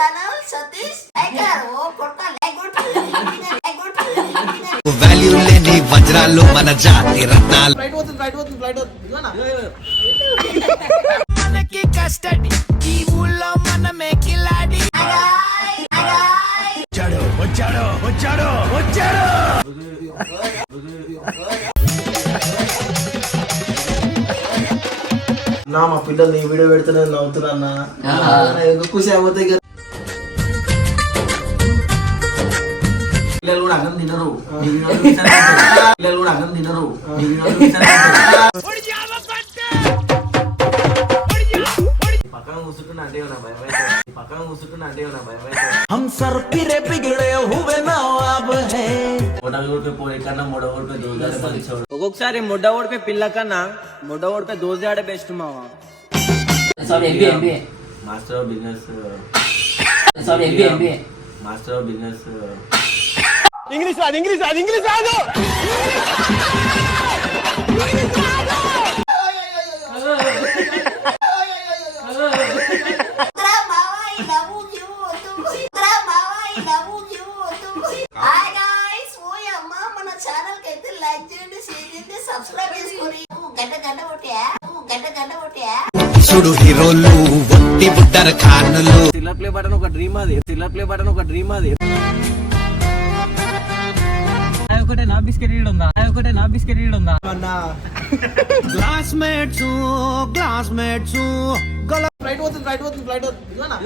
channel Satish Tiger. Oh, kotta leg good. Value లేని వజ్రాలు మన జాతి రత్నాలు. ఫ్లైట్ ఇదిగోనా మనకి కస్టడీ ఈ ఊళ్ళో మనమే కిలాడి. వచ్చాడు నా మా పిల్లలు నీ వీడియో పెడుతున్నా నవ్వుతున్నా ఖుషి అయిపోతాయి కదా. పిల్లలు కూడా అన్నం తినరు పక్కన కూర్చుంటున్నా అంటే हम सर फिरे बिगड़े हुए ना अब है. ఒక్కొక్కసారి మొడ్డోడిపై పిల్ల కన్నా మొడ్డోడిపై దోసగాడే బెస్ట్ మావా. మాస్టర్ ఆఫ్ బిజినెస్ ఇంగ్లీష్ రాదు సుడు హీరోలు ఒట్టి బుడ్డర ఖానులు. సిల్లర్ ప్లే బటన్ ఒక డ్రీమ్ అది. ఒకటే నా బిస్కెట్ ఉందా క్లాస్మేట్స్ ఫ్లైట్ పోతుంది ఇదిగోనా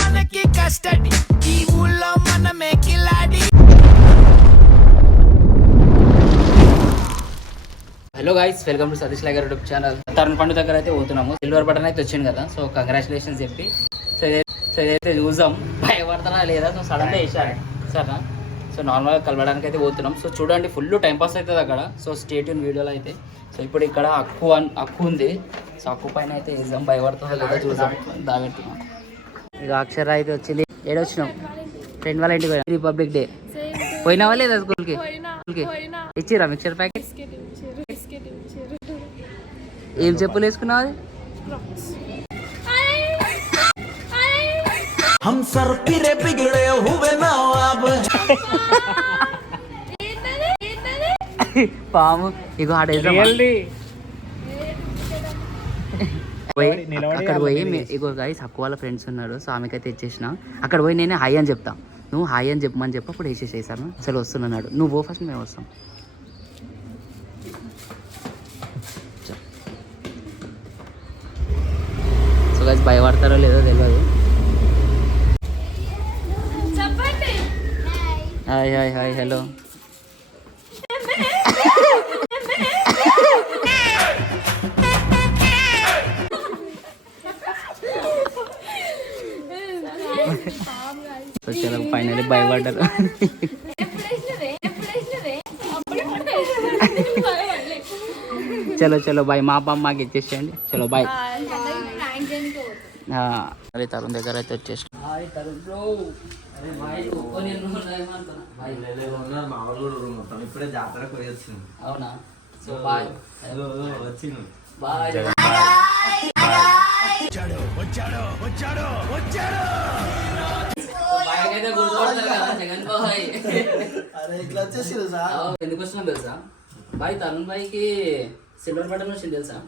మనకి కస్టడీ ఈ ఊళ్ళో మనమే కిలాడి. Hello guys, welcome to Satish tiger YouTube channel. Tarun Pandu దగ్గర అయితే పోతున్నాము. సిల్వర్ బటన్ అయితే వచ్చింది కదా, సో కంగ్రాచులేషన్స్ చెప్పి సో ఇదైతే చూసాం భయపడతానా లేదా. సో సడన్గా వేసాను సరేనా. సో నార్మల్గా కలవడానికి అయితే పోతున్నాం. సో చూడండి, ఫుల్ టైం పాస్ అవుతుంది అక్కడ. సో స్టేట్ ఇన్ వీడియోలో అయితే. సో ఇప్పుడు ఇక్కడ అక్కు ఉంది. సో అక్కు పైన అయితే వేసాం, భయపడుతుందో లేదా చూసాం, దాబెడుతున్నాం. ఇక అక్షర అయితే వచ్చింది. ఏడొచ్చినాం, ఫ్రెండ్ వాళ్ళ ఇంటికి పోయినా. రిపబ్లిక్ డే పోయినావా లేదా స్కూల్కి? ఇచ్చిరా మిక్చర్ ప్యాకెట్? ఏం చెప్పులు వేసుకున్నావు? हम सर फिरे बिगड़े हुए ना अब. పాము ఇగో ఆడేద్దాం. అక్కడ పోయి ఇగో గైస్ అక్కు వాళ్ళ ఫ్రెండ్స్ ఉన్నారు. సో ఆమెకైతే ఇచ్చేసిన. అక్కడ పోయి నేనే హాయ్ అని చెప్తా, నువ్వు హాయ్ అని చెప్పమని చెప్పి అప్పుడు వేసేసేసాను. అసలు వస్తున్నాడు, నువ్వు పో ఫస్ట్, మేము వస్తాం. సో గైస్ భయపడతారో లేదో తెలియదు. Hi hello. చలో ఫైనల్లీ భయపడ్డారు. చలో బాయ్, మా పాప మాకు ఇచ్చేసేయండి. చలో బాయ్. అరే తరుణ్ దగ్గర అయితే వచ్చేసి ఇప్పుడే జాతరకు పోయొచ్చింది. అవునా? సో బాయ్ వచ్చింది. బాయ్. ఎందుకు వచ్చినా తెలుసా బాయ్? తరుణ్ బాయ్కి సిల్వర్ బటన్ వచ్చింది తెలుసా?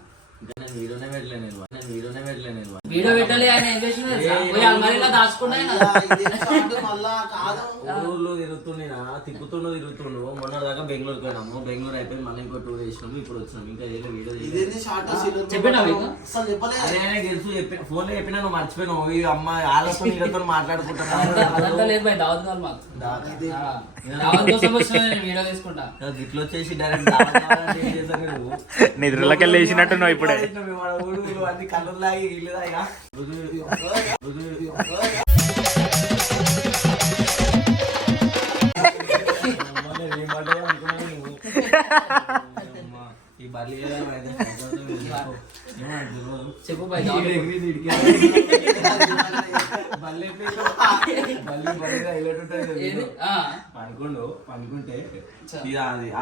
వీడియోనే పెట్టలే. వీడియో పెట్టలే, ఆయన ఏం చేసిన తెలుసా? పోయి అల్మారీలో దాచుకుంటా. ఊళ్ళో తిరుగుతుండు. మొన్న దాకా బెంగళూరు పోయినాము. బెంగళూరు అయిపోయి మళ్ళీ ఇంకో 2 days ఇప్పుడు వచ్చినాము. ఇంకా వీడియో చెప్పినా మీకు? ఫోన్ లో చెప్పినా నువ్వు మర్చిపోయినావు. ఈ అమ్మాయి వాళ్ళతో వీళ్ళతో మాట్లాడుకుంటున్నా. అదంతా లేదు బాయ్, దావత్ కావాలి మాకు. దావత్ కోసం వచ్చిన వీడియో తీసుకుంటా. ఇట్లా వచ్చేసి డైరెక్ట్ నిద్రలోకి వేసినట్టున్నావు ఇప్పుడే. అన్ని కళ్ళు లాగి ఇల్లు లాగా ఈ బలి చెప్పు బాయ్. పనుకుంటే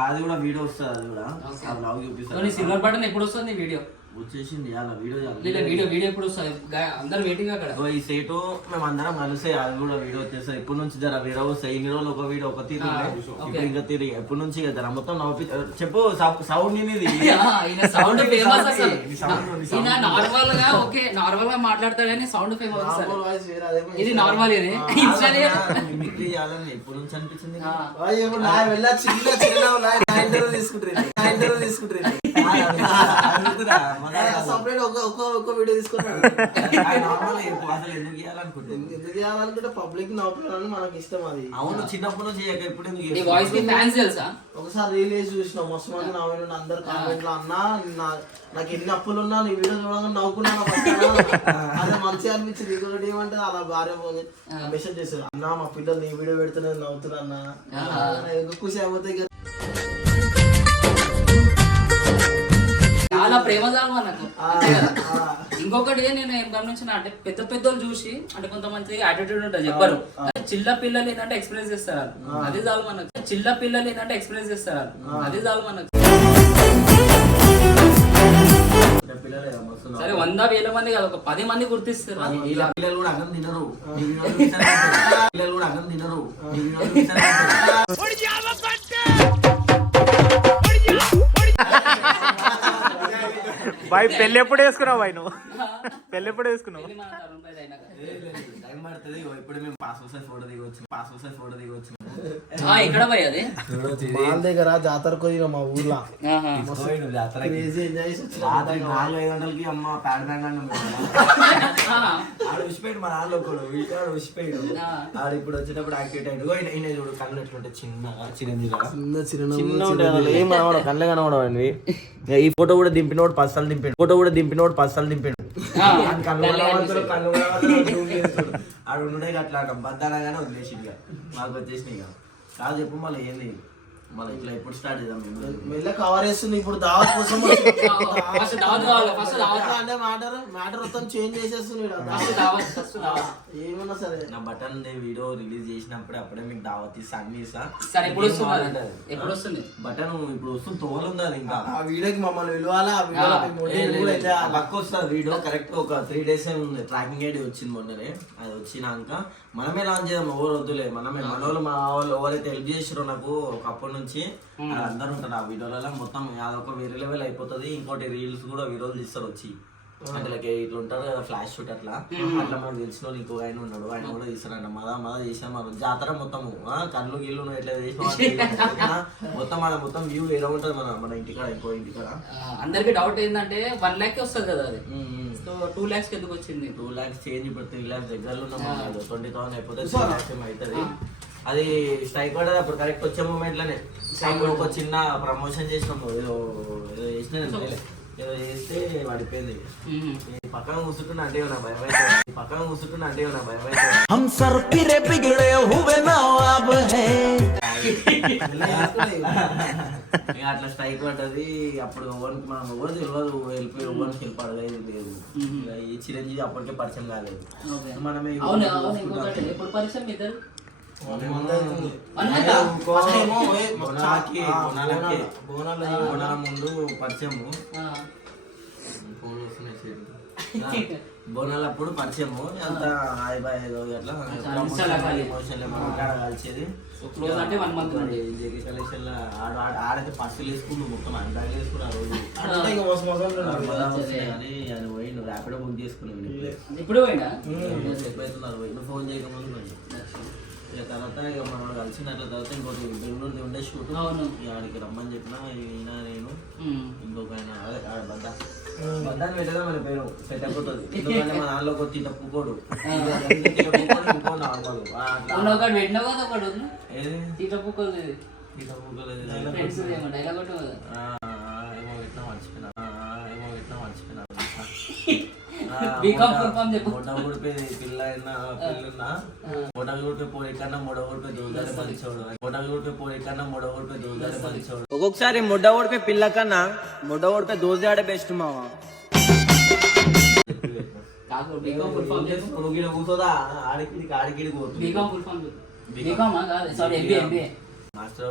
అది కూడా వీడియో వస్తుంది. అది కూడా చూపిస్తాను. సిల్వర్ బటన్ ఎప్పుడు వస్తుంది వీడియో? వచ్చేసింది అలా వీడియో వీడియో ఎప్పుడు వస్తుంది అందరు వెయిటింగ్ అక్కడ ఈ సేటు మేము అందరం కలిసే అది కూడా వీడియో వచ్చేస్తాయి ఇప్పటి నుంచి జర వేరే వస్తాయి ఇన్ని రోజులు ఒక వీడియో ఒక తీరు ఇప్పుడు ఇంకా తీరు ఎప్పటి నుంచి జర మొత్తం నవ్వు చెప్పు సౌండ్ ఇది సౌండ్ ఫేమస్ అసలు నార్మల్ గా ఓకే నార్మల్ గా మాట్లాడతాడు కానీ సౌండ్ ఫేమస్ ఇది నార్మల్ ఇది మిక్కి చేయాలని ఎప్పటి నుంచి అనిపించింది తీసుకుంటే పబ్లిక్ నవ్వుతున్నాను మనకి ఇష్టం అది. అవును చిన్నప్పటి నుంచి ఎప్పుడు ఒకసారి రీల్ వేసి చూసినాం మస్తు మంది నవ్వు అందరు కామెంట్ లో అన్నా నాకు ఎన్ని అప్పులున్నా నీ వీడియో చూడగా నవ్వుకున్నాను అదే మంచిగా అనిపించింది. ఇంకొకటి ఏమంటే అలా భార్య మెసేజ్ చేశారు అన్నా మా పిల్లలు నీ వీడియో పెడుతున్నా నవ్వుతున్నా అన్న ఎక్కువ ఖుషి అయిపోతే చాలా ప్రేమ జాలం నాకు. ఇంకొకటి నేను ఏం గమనించిన అంటే పెద్ద పెద్దలు చూసి అంటే కొంతమంది యాటిట్యూడ్ ఉంటుంది చెప్పరు చిల్ల పిల్లలు ఏంటంటే ఎక్స్ప్రెస్ చేస్తారు అది చాలు మనకు చిల్ల పిల్లలు ఏంటంటే ఎక్స్ప్రెస్ చేస్తారు అది చాలు మనకు. సరే 100,000 మంది కాదు ఒక 10 మంది గుర్తిస్తారు. పిల్లలు కూడా అన్నం తినరు పిల్లలు కూడా అన్నం తినరు బాయ్ పెళ్ళి ఎప్పుడు వేసుకున్నావు బాయ్ నువ్వు పెళ్ళి ఎప్పుడు వేసుకున్నావు టైం పడుతుంది ఇప్పుడు మేము పాస్ ఫోటో దిగొచ్చు ఎక్కడ పోయి అది వాళ్ళ దగ్గర జాతరకు మా ఊర్లో 4-5 గంటలకి అమ్మ ప్యాడ్ ఆడు విసిపోయాడు మా నాన్న ఒకడు వీటికాడు విసిపోయాడు ఆడు ఇప్పుడు వచ్చేటప్పుడు యాక్టివేట్ అయ్యాడు ఈయన చూడు కళ్ళు ఎట్లుంటే చిన్నగా చిరంజీవి చిన్న కళ్ళే కనబడవండి. ఈ ఫోటో కూడా దింపినోడు 10 సార్లు దింపాడు ఆడు ఉండే అట్లా బద్దనగానే వదిలేసి ఇక మాకు వచ్చేసినాయి ఇక కాదు చెప్పు మళ్ళీ ఏంది మళ్ళీ ఇట్లా ఎప్పుడు స్టార్ట్ చేద్దాం మెల్ల కవర్ చేస్తుంది ఇప్పుడు దావత్ కోసం అంటే మ్యాటర్ మొత్తం చేంజ్ చేసేస్తున్నాడు ఏమన్నా సరే నా బటన్ వీడియో రిలీజ్ చేసినప్పుడే అప్పుడే మీకు దావత్ ఇస్తా అన్ని ఇస్తా బటన్ ఇప్పుడు వస్తుంది తోలుంది అది ఇంకా ఆ వీడియోకి మమ్మల్ని పిలవాలా పక్క వస్తుంది వీడియో కరెక్ట్ ఒక 3 days ఉంది ట్రాకింగ్ ఐడి వచ్చింది మొన్ననే అది వచ్చినాక మనమే లాంచ్ చేద్దాం ఎవరు వద్దులే మనమే మన వాళ్ళు మా వాళ్ళు ఎవరైతే హెల్ప్ చేసారో నాకు ఒకప్పటి నుంచి అందరూ ఉంటారు ఆ వీడియోలలో మొత్తం అదొక వేరే లెవెల్ అయిపోతుంది. ఇంకోటి రీల్స్ కూడా వీడియోలు తీస్తారు వచ్చి అంటే ఇట్లా ఉంటారు కదా ఫ్లాష్ షూట్ అట్లా మనకు తెలిసిన వాళ్ళు ఇంకో ఆయన ఉన్నాడు ఆయన కూడా తీస్తారంట మద చేసాం మనం జాతర మొత్తము కళ్ళు గిల్లు ఎట్లా చేసిన మొత్తం వ్యూ ఎలా ఉంటుంది మన ఇంటికాడ ఇంకో ఇంటికాడ. అందరికి డౌట్ ఏంటంటే 1 lakh వస్తుంది కదా అది 2 lakhs ఎందుకు వచ్చింది 2 lakhs చేంజ్ ఇప్పుడు 3 lakhs దగ్గరలో ఉన్నాం 20,000 అయిపోతే 3 lakhs అవుతుంది. అది స్ట్రైక్ పడేది అప్పుడు కరెక్ట్ వచ్చే మూమెంట్ లోనే ఒక చిన్న ప్రమోషన్ చేసినాము ఏదో చేసిన ఏదో చేస్తే పడిపోయింది. పక్కన కూర్చుంటున్నా అంటే నా భయం అయితే అట్లా స్ట్రైక్ పడ్డది. అప్పుడు ఎవరికి మనం ఎవరు తెలియదు వెళ్ళిపోయి ఎవరికి హెల్ప్ అడగలేదు లేదు. ఈ చిరంజీవి అప్పటికే పరిచయం కాలేదు. మనమే ముందు పరిచయము బోనాలు అప్పుడు పరిచయము అంత హాయ్ బాయ్ ఏదో అట్లా కలిసేది. కలెక్షన్ ఆడైతే పర్సులు వేసుకుంటూ మొత్తం బ్యాగ్ వేసుకుని ఆ రోజు కానీ అది పోయిండు ర్యాపిడో బుక్ చేసుకున్నాను ఇప్పుడు ఎప్పుడైతున్నారు ఫోన్ చేయకముందు ఇక తర్వాత ఇక మనం కలిసిన అట్లా తర్వాత ఇంకోటి బెంగళూరు ఉండే షూట్ ఆడికి రమ్మని చెప్పిన ఈయన నేను ఇంకొక ఆయన బద్దాన్ని పెట్టదా మన పేరు సెట్ అయిపోతుంది. ఎందుకంటే మా నాన్నలో ఒక తింట పుకోడు ఇంకో నార్మల్ ఒక్కొక్కసారి మొడ్డోడిపై పిల్ల కన్నా మొడ్డోడిపై దోజాడే బెస్ట్ మావా. కూర్చోదా ఆడికి మాస్టర్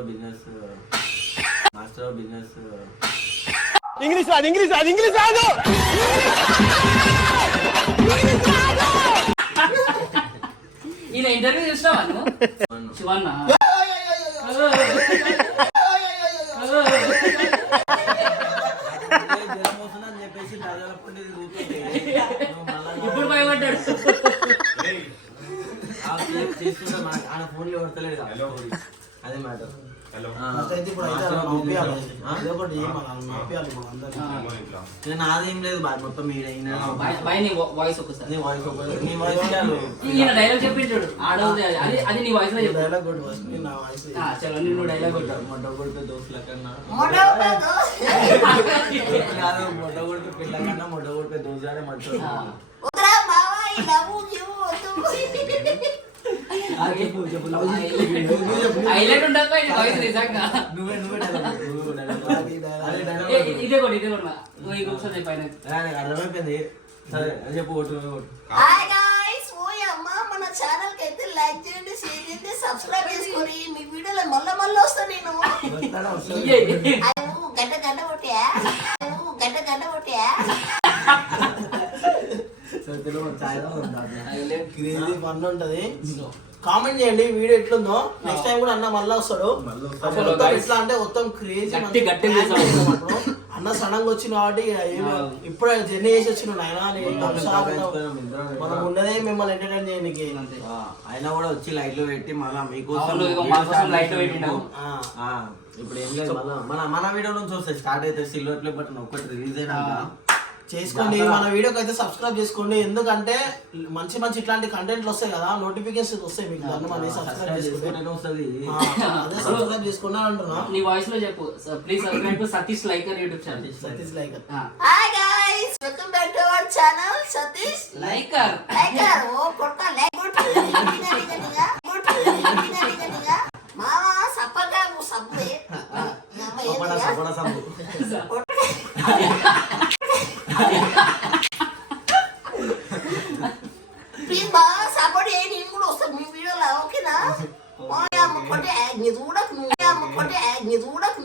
ఆఫ్ బిజినెస్ ఈయన ఇంటర్వ్యూ చూసినావా నువ్వు శివన్న జ్వరం వస్తుందని చెప్పేసి తగలకుండా తిరుగుతుంది. ఇప్పుడు భయపడ్డాడు. తీసుకుంటే ఆయన ఫోన్లో కొడతలేదు అదే మ్యాటర్. నాకైతే ఇప్పుడు అయితే అలా నవ్వుపియాలి. ఏదో ఒకటి చేయమని నవ్వుపియాలి ఇప్పుడు అందరినీ. నాదేం లేదు బాయ్, మొత్తం భయ నీ వాయిస్ ఒకసారి నీ వాయిస్ నీ వాయిస్ ఈయన డైలాగ్ చెప్పించాడు ఆడవుతుంది అది అది నీ వాయిస్ లో చెప్పు. డైలాగ్ కొట్టి వస్తుంది నా వాయిస్. చలో నువ్వు డైలాగ్ కొట్టావు. మొట్ట కొడితే దోస్తుల కన్నా మొట్టో పెద్ద కాదు, మొట్ట కొడితే పిల్ల కన్నా మొట్ట కొడితే దోస్తులే మంచిది. ఉదరా బావా ఈ నవ్వు జీవు వద్దు. హైలైట్ ఉండదు వాయిస్ నిజంగా. నువ్వే ఇదే కొడు ఇదే కొడు నువ్వు ఈ ఒకసారి చెప్పు ఆయన. అర్థమైపోయింది. సరే అని చెప్పు, కొట్టు కొట్టు. హాయ్ గైస్, ఓయ్ అమ్మ మన ఛానల్ కి అయితే లైక్ చేయండి, షేర్ చేయండి, సబ్స్క్రైబ్ చేసుకోండి. మీ వీడియోలో మళ్ళీ వస్తా నేను. అయ్యో గంట కొట్టియా, గంట కొట్టియా. క్రేజీ ఫన్ ఉంటది. కామెంట్ చేయండి వీడియో ఎట్లుందో. నెక్స్ట్ టైం కూడా అన్న మళ్ళీ వస్తాడు. అసలు మొత్తం ఎట్లా అంటే మొత్తం క్రేజీ అన్న సడన్ గా వచ్చిన కాబట్టి ఇప్పుడే జర్నీ చేసి వచ్చిన మనం ఉన్నదే మిమ్మల్ని ఎంటర్టైన్ చేయడానికి. అయినా కూడా వచ్చి లైట్లు పెట్టి మళ్ళీ మీకోసం లైట్ పెట్టినావు. ఇప్పుడు ఏం లేదు, మన వీడియో నుంచి వస్తాయి స్టార్ట్ అయితే సిల్వర్ ప్లే బటన్ ఒక్కటి రిలీజ్ అయినా చేసుకోండి. మన వీడియోకి అయితే సబ్స్క్రైబ్ చేసుకోండి. ఎందుకంటే మంచి మంచి ఇట్లాంటి కంటెంట్లు వస్తాయి కదా, నోటిఫికేషన్ వస్తాయి మీకు. దాన్ని సబ్స్క్రైబ్ చేసుకుంటే వస్తుంది. అదే సబ్స్క్రైబ్ చేసుకున్నా అంటున్నా. నీ వాయిస్ లో చెప్పు. Please subscribe to Satish liker YouTube channel. Satish liker. Hi guys, welcome back to our channel Satish liker. ఓ కొట్ట లైక్ కొట్టు. మావా సప్పగా సబ్బే. ప్లీజ్ బాగా సపోర్ట్ చేయండి, నేను కూడా వస్తాను మీ వీడియోలో. ఓకేనా? కొట్టే నీ చూడకు నువ్వు, కొట్టే నీ చూడకు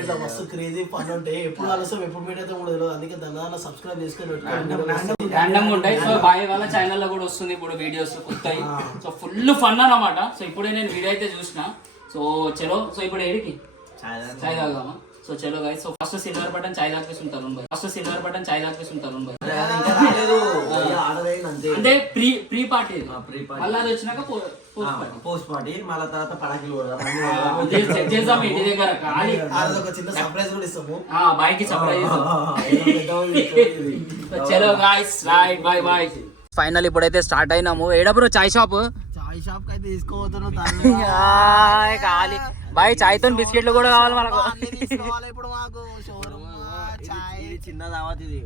ఇట్లా మస్తు క్రేజీ ఫన్ ఉంటాయి. ఎప్పుడు కలుస్తాం ఎప్పుడు మీట్ అయితే కూడా తెలియదు. అందుకే దాన్ని సబ్స్క్రైబ్ చేసుకొని పెట్టుకోండి. ర్యాండమ్ ఉంటాయి. సో బాయ్ వాళ్ళ ఛానల్ లో కూడా వస్తుంది ఇప్పుడు వీడియోస్ కొత్తవి. సో ఫుల్ ఫన్ అన్నమాట. సో ఇప్పుడే నేను వీడియో అయితే చూసిన. సో చలో, సో ఇప్పుడు ఏడికి చాయ్ తాగుదామా? సో చలో guys. So first silver button చాయ్ తాగేస్తుంటారు. అంటే ప్రీ పార్టీ మళ్ళీ అది వచ్చినాక పోస్ట్ పార్టీ మళ్ళీ తర్వాత పడాకిలు చెక్ చేద్దాం ఇంటి దగ్గర. ఒక చిన్న సర్ప్రైజ్ కూడా ఇస్తాము. బాయ్కి సర్ప్రైజ్. చలో guys, right bye bye. Final ఇప్పుడైతే స్టార్ట్ అయినాము. ఏడా bro chai shop? Chai shop కి అయితే తీసుకోవద్దు కావాలి బాయ్. చాయ్ తో బిస్కెట్లు కూడా కావాలి మనకు. ఇప్పుడు మాకు చిన్న దావత్ ఇది,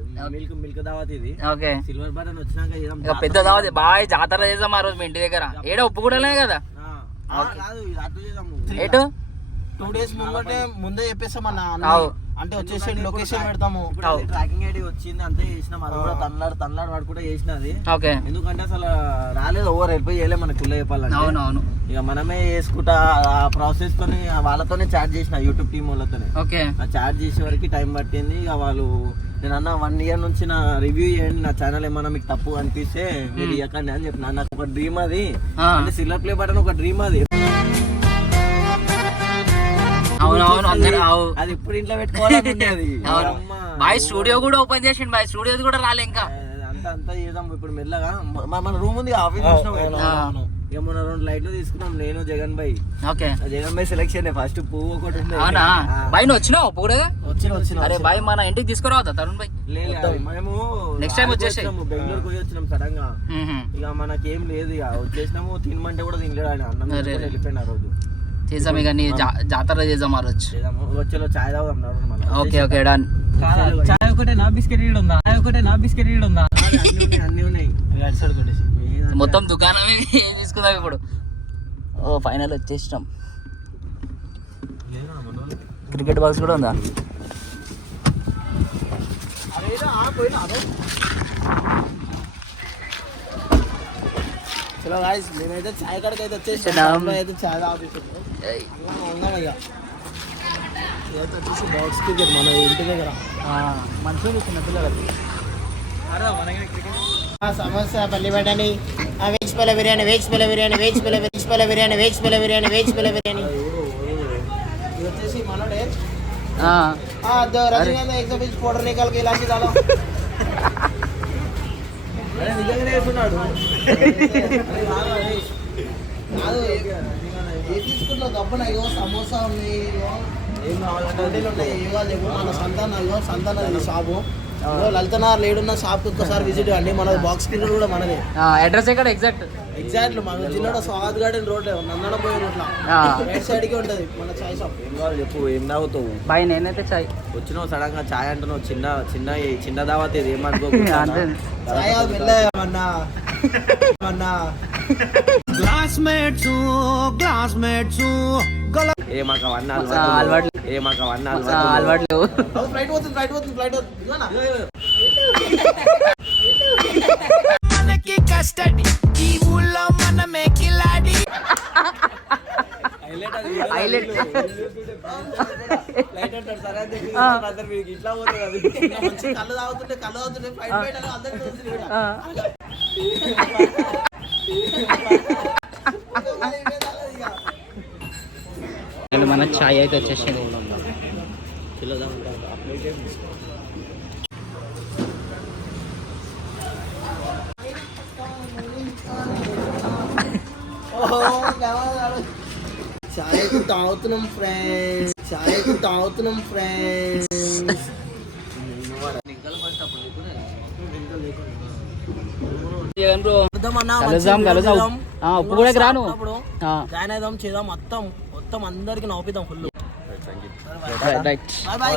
మిల్క్ దావత్ ఇది. ఓకే, సిల్వర్ బటన్ వచ్చినాక పెద్ద దావత్ బాయ్. జాతర చేద్దాం ఆ రోజు మీ ఇంటి దగ్గర. ఏడా ఉప్పు కూడా కదా? కాదు, ఇది అట్లా చేద్దాము. ఎటు 2 days ముందే చెప్పేస్తాం అన్న. అంటే వచ్చేసి లొకేషన్ పెడతాము. ట్రాకింగ్ ఐడి వచ్చింది అంతే చేసినాం. అది కూడా తన్లాడు పడుకుంటే చేసినది. ఓకే, ఎందుకంటే అసలు రాలేదు, ఓవర్ వెళ్ళిపోయి చేయలే మనకు పిల్ల చెప్పాలంటే. అవునవును, ఇక మనమే చేసుకుంటా ఆ ప్రాసెస్ తోని వాళ్ళతోనే చాట్ చేసిన యూట్యూబ్ టీమ్ వాళ్ళతోనే. ఓకే, ఆ చాట్ చేసే వరకు టైం పట్టింది. ఇక వాళ్ళు నేను అన్న 1 year నుంచి నా రివ్యూ చేయండి, నా ఛానల్ ఏమన్నా మీకు తప్పు అనిపిస్తే మీరు ఇవ్వకండి అని చెప్పిన. నాకు ఒక డ్రీమ్ అది, అంటే సిల్వర్ ప్లే బటన్ ఒక డ్రీమ్ అది. అది ఇప్పుడు ఇంట్లో పెట్టుకోవాలి. బాయ్ స్టూడియో కూడా ఓపెన్ చేసిండు బాయ్. స్టూడియో కూడా రాలే ఇంకా. అంతా చేద్దాం ఇప్పుడు మెల్లగా. మన రూమ్ ఉంది, ఆఫీస్ ఇక మొన్న 2 లైట్లు తీసుకున్నాం నేను జగన్ భాయ్. ఓకే, జగన్ భాయ్ సెలెక్షన్ ఫస్ట్ పువ్వు ఒకటి ఉంది. అవునా బాయ్? నువ్వు వచ్చినావు కూడా? వచ్చిన అరే బాయ్ మన ఇంటికి తీసుకురావద్దా తరుణ్ భాయ్? లేదు, మేము నెక్స్ట్ టైం వచ్చేసి బెంగళూరు పోయి వచ్చినాం సడన్ గా. ఇక మనకేం లేదు, ఇక వచ్చేసినాము. తినమంటే కూడా తినలేడు ఆయన, అన్నం వెళ్ళిపోయిన ఆ రోజు. చేసాం ఇక నీ జాతర చేద్దాం ఆ రోజు. వచ్చేలో చాయ్ తాగుదాం. Okay okay done. చాయ్ ఒకటే నా బిస్కెట్ ఉందా? అన్ని ఉన్నాయి. మొత్తం దుకాణమే తీసుకుందాం ఇప్పుడు. ఓ ఫైనల్ వచ్చేసినాం. క్రికెట్ బాక్స్ కూడా ఉందా? చలో గాయ్స్, నేనైతే చాయ్ కాడికి అయితే వచ్చేసి చాయ్ తాగుతున్నాం. వచ్చేసి బాక్స్ క్రికెట్ మన ఇంటి దగ్గర మంచిగా చిన్నపిల్లలకి సమోసా పల్లి బఠానీ వెజ్ పల్ల బిర్యానీ వెజ్ పల్ల బిర్యానీ వెజ్ పల్ల వెజ్ పల్ల బిర్యానీ వెజ్ పల్ల బిర్యానీ వెజ్ పల్ల బిర్యానీ ఇది వచ్చేసి మనోడే రజనీకాంత్ ఎగ్జామ్ ఇచ్చి పౌడర్ నికాల్ के इलाज डालो నిజంగానే వేస్తున్నాడు కాదు ఏ తీసుకున్నావు గబ్బన అయ్యో సమోసా ఉన్నాయి ఏం కావాలంటే ఉన్నాయి ఏవో లేవు మన సంతాన షాపు లలితనార్ లేడున్న షాప్ ఒక్కసారి విజిట్ అండి మన బాక్స్ కింద కూడా మనదే అడ్రస్ ఎక్కడ ఎగ్జాక్ట్లీ మన జిల్లాలో స్వాగత్ గార్డెన్ రోడ్ నందన పోయే రోడ్లో రైట్ సైడ్ కి ఉంటది మన చాయ్ షాప్. ఏం కావాలి చెప్పు, ఏం తాగుతావు? బాయ్ నేనైతే చాయ్ వచ్చినావు సడన్ గా చాయ్ అంటున్నావు, చిన్న దావత్ ఇది ఏమనుకో. చాయ్ మెల్లమన్నా ఏ మాకు అవన్నీ అలవాటు అలవాట్లు. ఫ్లైట్ పోతుంది ఇదిగోనా? హైలైట్ ఇట్లా పోతుంది. మంచి కళ్ళు తాగుతుంటే ఫ్లైట్ బయట అందరికీ తెలుసు ఇక్కడ. మన చాయ్ అయితే వచ్చేసింది. చాయ్ తాగుతున్నాం ఫ్రెండ్స్. కలుద్దాం ఉప్పు కూడా రాను జాయిన్ అయిదాం చేద్దాం మొత్తం అందరికి నవ్వుపిద్దాం ఫుల్. రైట్ బాయ్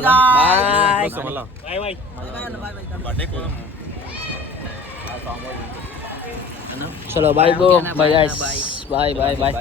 చలో bye go bye bye bye bye.